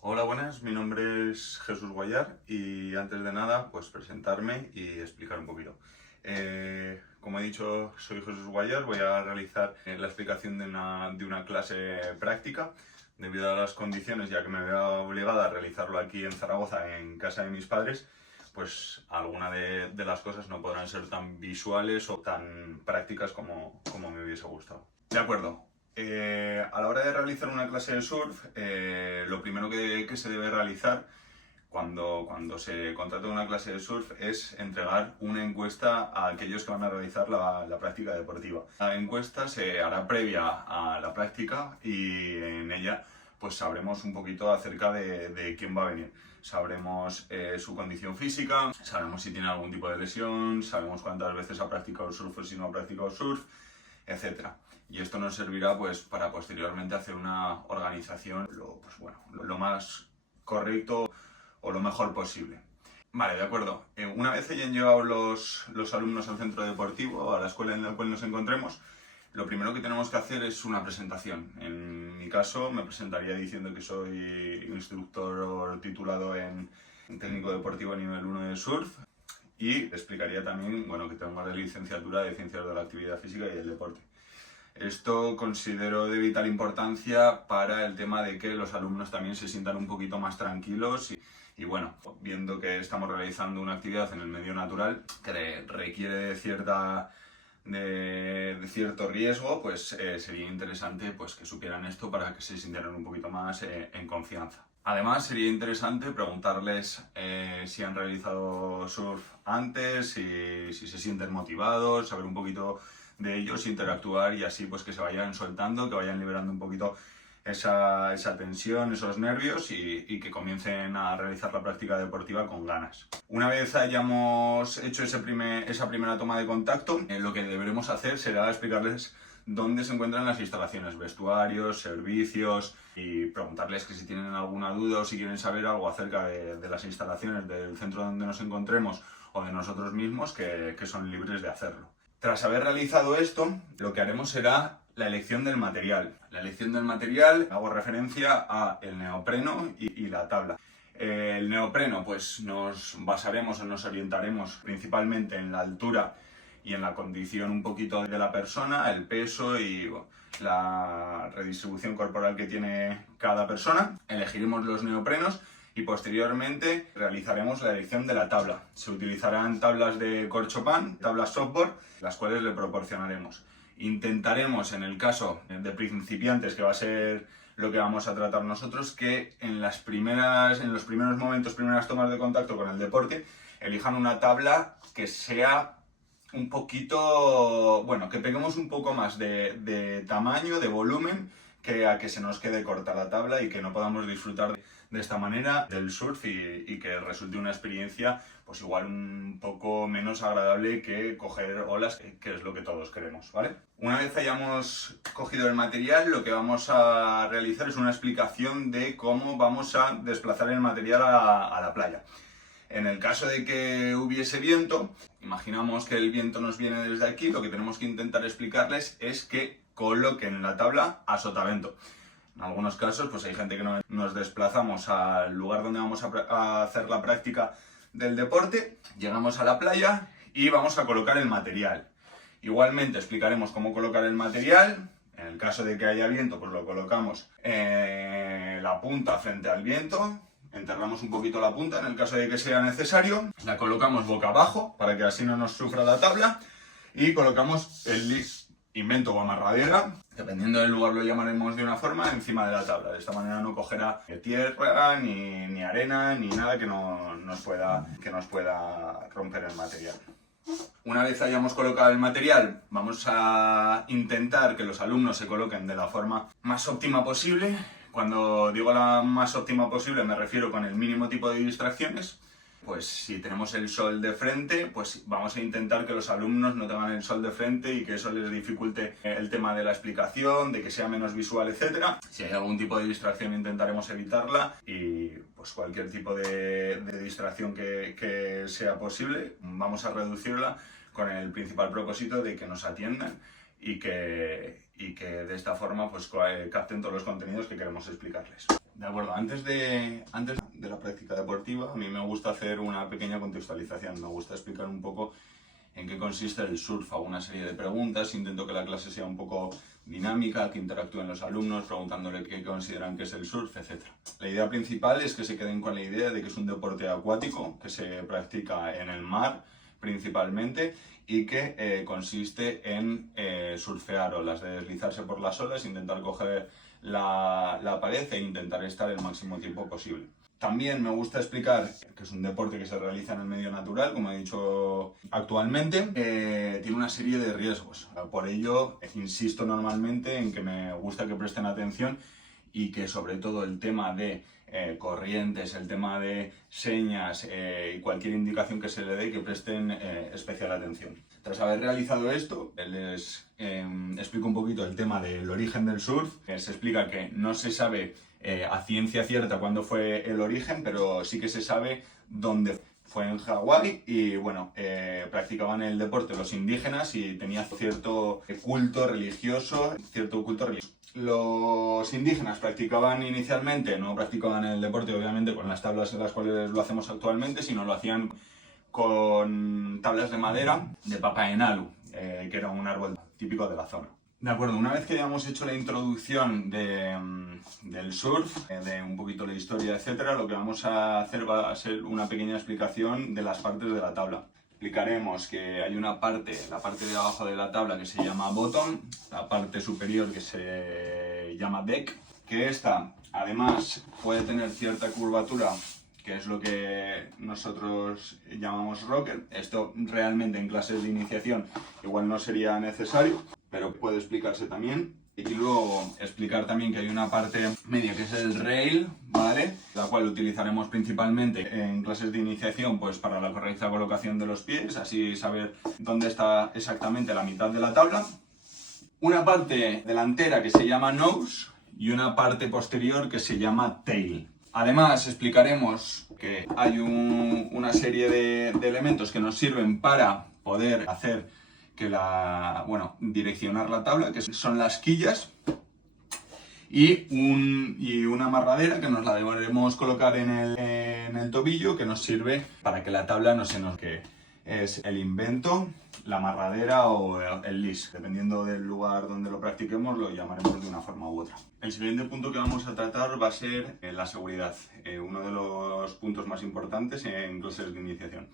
Hola, buenas, mi nombre es Jesús Guayar y antes de nada, pues presentarme y explicar un poquito. Como he dicho, soy Jesús Guayar, voy a realizar la explicación de una clase práctica debido a las condiciones, ya que me veo obligada a realizarlo aquí en Zaragoza, en casa de mis padres, pues algunas de las cosas no podrán ser tan visuales o tan prácticas como me hubiese gustado. De acuerdo. A la hora de realizar una clase de surf, lo primero que se debe realizar cuando se contrata una clase de surf es entregar una encuesta a aquellos que van a realizar la práctica deportiva. La encuesta se hará previa a la práctica y en ella pues sabremos un poquito acerca de quién va a venir. Sabremos su condición física, sabremos si tiene algún tipo de lesión, sabemos cuántas veces ha practicado surf o si no ha practicado surf, etcétera. Y esto nos servirá pues para posteriormente hacer una organización lo más correcto o lo mejor posible. Vale, de acuerdo. Una vez hayan llegado los alumnos al centro deportivo, a la escuela en la cual nos encontremos, lo primero que tenemos que hacer es una presentación. En mi caso me presentaría diciendo que soy instructor titulado en técnico deportivo nivel 1 de surf y explicaría también que tengo la licenciatura de Ciencias de la Actividad Física y del Deporte. Esto considero de vital importancia para el tema de que los alumnos también se sientan un poquito más tranquilos y bueno, viendo que estamos realizando una actividad en el medio natural que requiere de cierto riesgo, pues sería interesante pues, que supieran esto para que se sintieran un poquito más en confianza. Además, sería interesante preguntarles si han realizado surf antes, si se sienten motivados, saber un poquito de ellos, interactuar y así pues que se vayan soltando, que vayan liberando un poquito esa tensión, esos nervios y que comiencen a realizar la práctica deportiva con ganas. Una vez hayamos hecho esa primera toma de contacto, lo que deberemos hacer será explicarles dónde se encuentran las instalaciones, vestuarios, servicios y preguntarles que si tienen alguna duda o si quieren saber algo acerca de las instalaciones del centro donde nos encontremos o de nosotros mismos, que son libres de hacerlo. Tras haber realizado esto, lo que haremos será la elección del material. La elección del material, hago referencia a el neopreno y la tabla. El neopreno, pues nos basaremos o nos orientaremos principalmente en la altura y en la condición un poquito de la persona, el peso y la redistribución corporal que tiene cada persona. Elegiremos los neoprenos y posteriormente realizaremos la elección de la tabla. Se utilizarán tablas de corchopan, tablas softboard, las cuales le proporcionaremos. Intentaremos, en el caso de principiantes, que va a ser lo que vamos a tratar nosotros, que en los primeros momentos, primeras tomas de contacto con el deporte, elijan una tabla que sea un poquito, que peguemos un poco más de tamaño, de volumen, que a que se nos quede corta la tabla y que no podamos disfrutar de esta manera del surf y que resulte una experiencia pues igual un poco menos agradable que coger olas, que es lo que todos queremos, ¿vale? Una vez hayamos cogido el material, lo que vamos a realizar es una explicación de cómo vamos a desplazar el material a la playa. En el caso de que hubiese viento, imaginamos que el viento nos viene desde aquí, lo que tenemos que intentar explicarles es que coloquen la tabla a sotavento. En algunos casos, pues hay gente que nos desplazamos al lugar donde vamos a hacer la práctica del deporte, llegamos a la playa y vamos a colocar el material. Igualmente explicaremos cómo colocar el material. En el caso de que haya viento, pues lo colocamos la punta frente al viento, enterramos un poquito la punta en el caso de que sea necesario, la colocamos boca abajo para que así no nos sufra la tabla y colocamos el invento o amarradera, dependiendo del lugar lo llamaremos de una forma, encima de la tabla. De esta manera no cogerá tierra, ni arena, ni nada que nos pueda romper el material. Una vez hayamos colocado el material, vamos a intentar que los alumnos se coloquen de la forma más óptima posible. Cuando digo la más óptima posible me refiero con el mínimo tipo de distracciones. Pues si tenemos el sol de frente, pues vamos a intentar que los alumnos no tengan el sol de frente y que eso les dificulte el tema de la explicación, de que sea menos visual, etc. Si hay algún tipo de distracción intentaremos evitarla y pues cualquier tipo de distracción que sea posible vamos a reducirla con el principal propósito de que nos atiendan y que de esta forma pues capten todos los contenidos que queremos explicarles. De acuerdo, antes de la práctica deportiva, a mí me gusta hacer una pequeña contextualización. Me gusta explicar un poco en qué consiste el surf. Hago una serie de preguntas, intento que la clase sea un poco dinámica, que interactúen los alumnos preguntándole qué consideran que es el surf, etc. La idea principal es que se queden con la idea de que es un deporte acuático, que se practica en el mar principalmente y que consiste en surfear olas, de deslizarse por las olas, intentar coger la pared e intentar estar el máximo tiempo posible. También me gusta explicar que es un deporte que se realiza en el medio natural, como he dicho actualmente. Tiene una serie de riesgos. Por ello, insisto normalmente en que me gusta que presten atención y que sobre todo el tema de corrientes, el tema de señas y cualquier indicación que se le dé, que presten especial atención. Tras haber realizado esto, les explico un poquito el tema del origen del surf. Se explica que no se sabe a ciencia cierta cuándo fue el origen, pero sí que se sabe dónde fue en Hawái y bueno, practicaban el deporte los indígenas y tenía cierto culto religioso. Los indígenas practicaban inicialmente, no practicaban el deporte obviamente con las tablas en las cuales lo hacemos actualmente, sino lo hacían con tablas de madera de papaenalu, que era un árbol típico de la zona. De acuerdo, una vez que hayamos hecho la introducción del surf, de un poquito la historia, etcétera, lo que vamos a hacer va a ser una pequeña explicación de las partes de la tabla. Explicaremos que hay una parte, la parte de abajo de la tabla que se llama bottom, la parte superior que se llama deck, que esta además puede tener cierta curvatura, que es lo que nosotros llamamos rocker. Esto realmente en clases de iniciación igual no sería necesario, pero puede explicarse también. Y luego explicar también que hay una parte media que es el rail, ¿vale? La cual utilizaremos principalmente en clases de iniciación pues para la correcta colocación de los pies, así saber dónde está exactamente la mitad de la tabla. Una parte delantera que se llama nose y una parte posterior que se llama tail. Además explicaremos que hay una serie de elementos que nos sirven para poder hacer que direccionar la tabla, que son las quillas y una amarradera que nos la deberemos colocar en el tobillo, que nos sirve para que la tabla no se nos quede. Es el invento, la amarradera o el leash. Dependiendo del lugar donde lo practiquemos, lo llamaremos de una forma u otra. El siguiente punto que vamos a tratar va a ser la seguridad, uno de los puntos más importantes en clases de iniciación.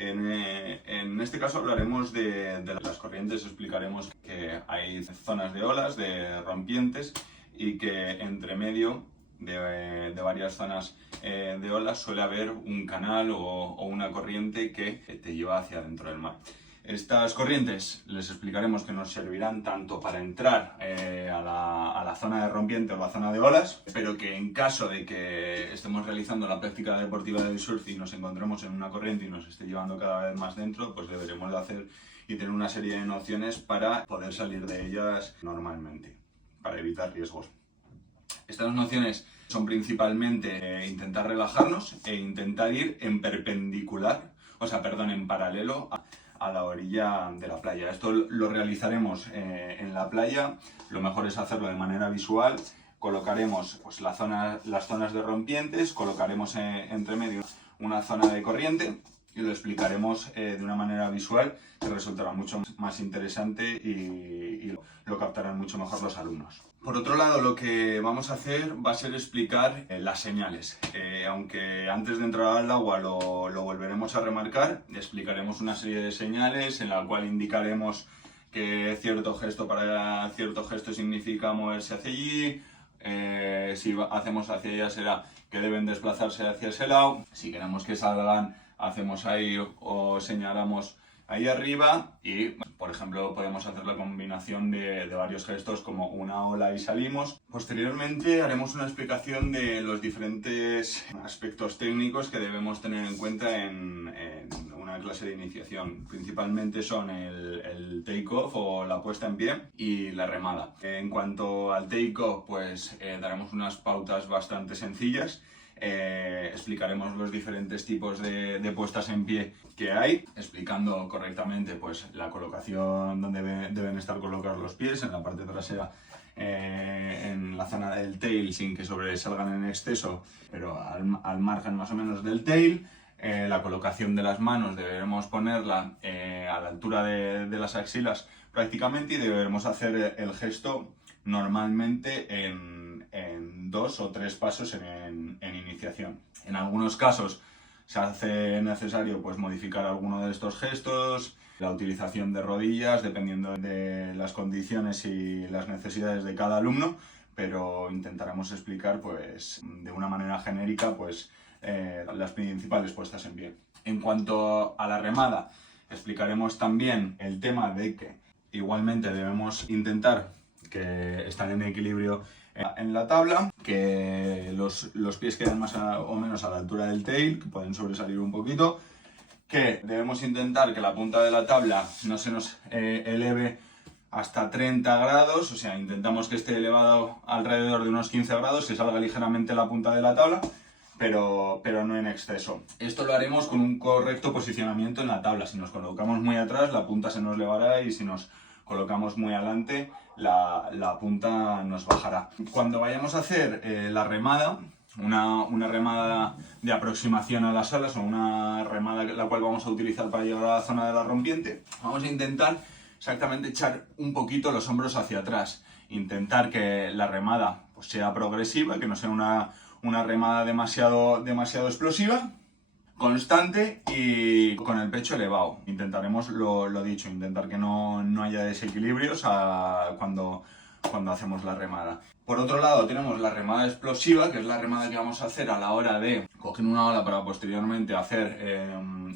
En este caso hablaremos de las corrientes, explicaremos que hay zonas de olas, de rompientes y que entre medio de varias zonas de olas suele haber un canal o una corriente que te lleva hacia dentro del mar. Estas corrientes les explicaremos que nos servirán tanto para entrar a la zona de rompiente o la zona de olas, pero que en caso de que estemos realizando la práctica deportiva del surf y nos encontremos en una corriente y nos esté llevando cada vez más dentro, pues deberemos de hacer y tener una serie de nociones para poder salir de ellas normalmente, para evitar riesgos. Estas nociones son principalmente intentar relajarnos e intentar ir en paralelo a la orilla de la playa. Esto lo realizaremos en la playa. Lo mejor es hacerlo de manera visual. Colocaremos pues, las zonas de rompientes, colocaremos entre medio una zona de corriente y lo explicaremos de una manera visual que resultará mucho más interesante y lo captarán mucho mejor los alumnos. Por otro lado, lo que vamos a hacer va a ser explicar las señales. Aunque antes de entrar al agua lo volveremos a remarcar, explicaremos una serie de señales en la cual indicaremos que cierto gesto significa moverse hacia allí, si hacemos hacia allá será que deben desplazarse hacia ese lado, si queremos que salgan hacemos ahí o señalamos ahí arriba y, por ejemplo, podemos hacer la combinación de varios gestos como una ola y salimos. Posteriormente haremos una explicación de los diferentes aspectos técnicos que debemos tener en cuenta en una clase de iniciación. Principalmente son el take-off o la puesta en pie y la remada. En cuanto al take-off, pues daremos unas pautas bastante sencillas. Explicaremos los diferentes tipos de puestas en pie que hay, explicando correctamente pues, la colocación donde deben estar colocados los pies, en la parte trasera en la zona del tail sin que sobresalgan en exceso, pero al margen más o menos del tail. La colocación de las manos deberemos ponerla a la altura de las axilas prácticamente, y deberemos hacer el gesto normalmente en 2 o 3 pasos en iniciación. En algunos casos se hace necesario pues modificar alguno de estos gestos, la utilización de rodillas, dependiendo de las condiciones y las necesidades de cada alumno, pero intentaremos explicar pues de una manera genérica pues las principales puestas en pie. En cuanto a la remada, explicaremos también el tema de que igualmente debemos intentar que estén en equilibrio en la tabla, que los pies queden más o menos a la altura del tail, que pueden sobresalir un poquito, que debemos intentar que la punta de la tabla no se nos eleve hasta 30 grados, o sea, intentamos que esté elevado alrededor de unos 15 grados, que salga ligeramente la punta de la tabla, pero no en exceso. Esto lo haremos con un correcto posicionamiento en la tabla. Si nos colocamos muy atrás, la punta se nos elevará, y si nos colocamos muy adelante, la punta nos bajará. Cuando vayamos a hacer la remada, una remada de aproximación a las alas, o una remada la cual vamos a utilizar para llegar a la zona de la rompiente, vamos a intentar exactamente echar un poquito los hombros hacia atrás, intentar que la remada pues sea progresiva, que no sea una remada demasiado explosiva, constante y con el pecho elevado. Intentaremos lo dicho, intentar que no haya desequilibrios cuando hacemos la remada. Por otro lado tenemos la remada explosiva, que es la remada que vamos a hacer a la hora de coger una ola para posteriormente hacer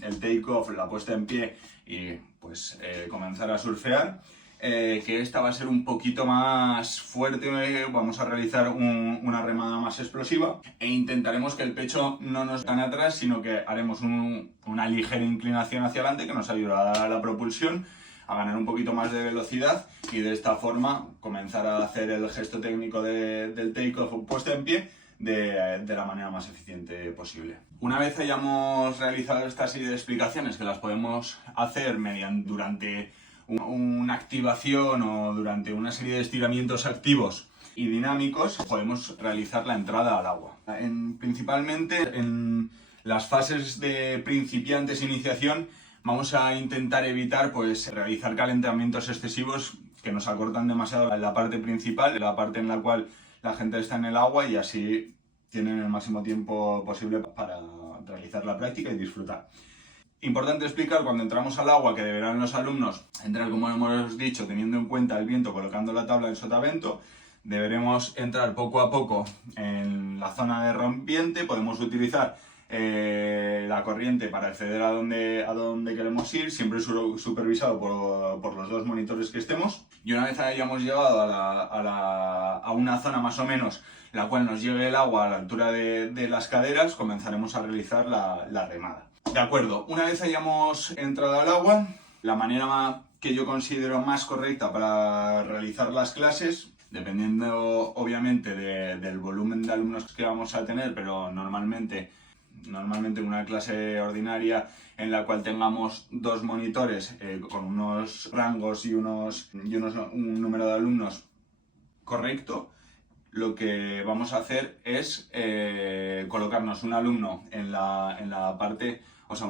el take-off, la puesta en pie y pues comenzar a surfear. Que esta va a ser un poquito más fuerte, vamos a realizar una remada más explosiva, e intentaremos que el pecho no nos gane atrás, sino que haremos una ligera inclinación hacia adelante que nos ayudará a la propulsión, a ganar un poquito más de velocidad, y de esta forma comenzar a hacer el gesto técnico del take-off puesto en pie de la manera más eficiente posible. Una vez hayamos realizado esta serie de explicaciones, que las podemos hacer durante una activación o durante una serie de estiramientos activos y dinámicos, podemos realizar la entrada al agua. Principalmente en las fases de principiantes e iniciación vamos a intentar evitar pues realizar calentamientos excesivos que nos acortan demasiado la parte principal, la parte en la cual la gente está en el agua, y así tienen el máximo tiempo posible para realizar la práctica y disfrutar. Importante explicar cuando entramos al agua que deberán los alumnos entrar, como hemos dicho, teniendo en cuenta el viento, colocando la tabla en sotavento. Deberemos entrar poco a poco en la zona de rompiente. Podemos utilizar la corriente para acceder a donde queremos ir, siempre supervisado por los 2 monitores que estemos. Y una vez hayamos llegado a una zona más o menos la cual nos llegue el agua a la altura de las caderas, comenzaremos a realizar la remada. De acuerdo, una vez hayamos entrado al agua, la manera que yo considero más correcta para realizar las clases, dependiendo obviamente del volumen de alumnos que vamos a tener, pero normalmente una clase ordinaria en la cual tengamos 2 monitores con unos rangos y un número de alumnos correcto, lo que vamos a hacer es colocarnos un alumno en la parte, o sea,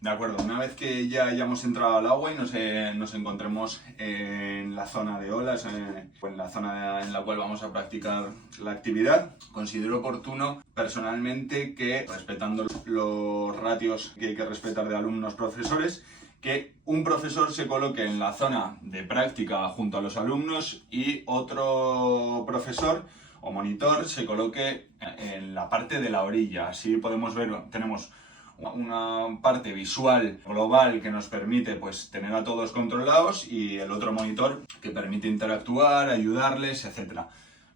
de acuerdo, una vez que ya hayamos entrado al agua y nos encontremos en la zona de olas, o en la zona en la cual vamos a practicar la actividad, considero oportuno personalmente que, respetando los ratios que hay que respetar de alumnos-profesores, que un profesor se coloque en la zona de práctica junto a los alumnos y otro profesor o monitor se coloque en la parte de la orilla. Así podemos ver, tenemos una parte visual global que nos permite pues tener a todos controlados, y el otro monitor que permite interactuar, ayudarles, etc.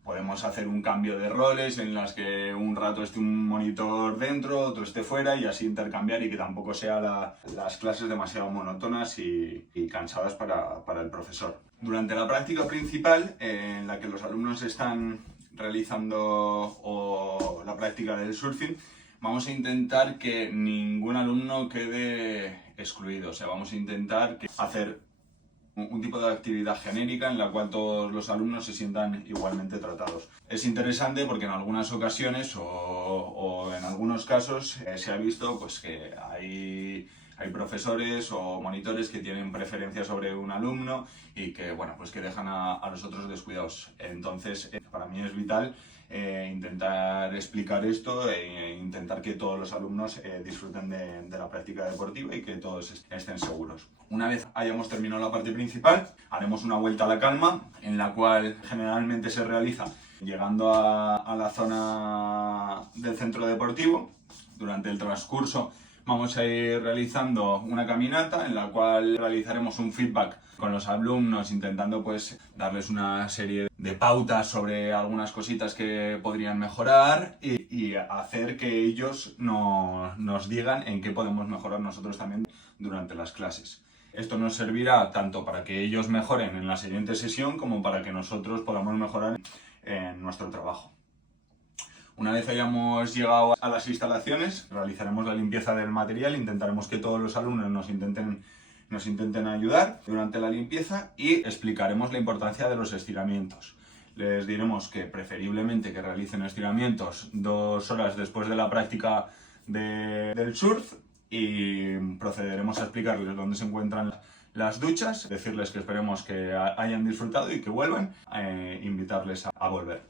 Podemos hacer un cambio de roles en las que un rato esté un monitor dentro, otro esté fuera, y así intercambiar, y que tampoco sean las clases demasiado monótonas y cansadas para el profesor. Durante la práctica principal, en la que los alumnos están realizando la práctica del surfing, vamos a intentar que ningún alumno quede excluido. O sea, vamos a intentar hacer un tipo de actividad genérica en la cual todos los alumnos se sientan igualmente tratados. Es interesante porque en algunas ocasiones o en algunos casos se ha visto pues, que hay profesores o monitores que tienen preferencia sobre un alumno y que, bueno, pues que dejan a los otros descuidados. Entonces, para mí es vital intentar explicar esto e intentar que todos los alumnos disfruten de la práctica deportiva y que todos estén seguros. Una vez hayamos terminado la parte principal, haremos una vuelta a la calma, en la cual generalmente se realiza llegando a la zona del centro deportivo. Durante el transcurso vamos a ir realizando una caminata en la cual realizaremos un feedback con los alumnos, intentando pues darles una serie de pautas sobre algunas cositas que podrían mejorar y hacer que ellos nos digan en qué podemos mejorar nosotros también durante las clases. Esto nos servirá tanto para que ellos mejoren en la siguiente sesión como para que nosotros podamos mejorar en nuestro trabajo. Una vez hayamos llegado a las instalaciones, realizaremos la limpieza del material, intentaremos que todos los alumnos nos intenten ayudar durante la limpieza y explicaremos la importancia de los estiramientos. Les diremos que preferiblemente que realicen estiramientos 2 horas después de la práctica del surf y procederemos a explicarles dónde se encuentran las duchas, decirles que esperemos que hayan disfrutado y que vuelvan, invitarles a volver.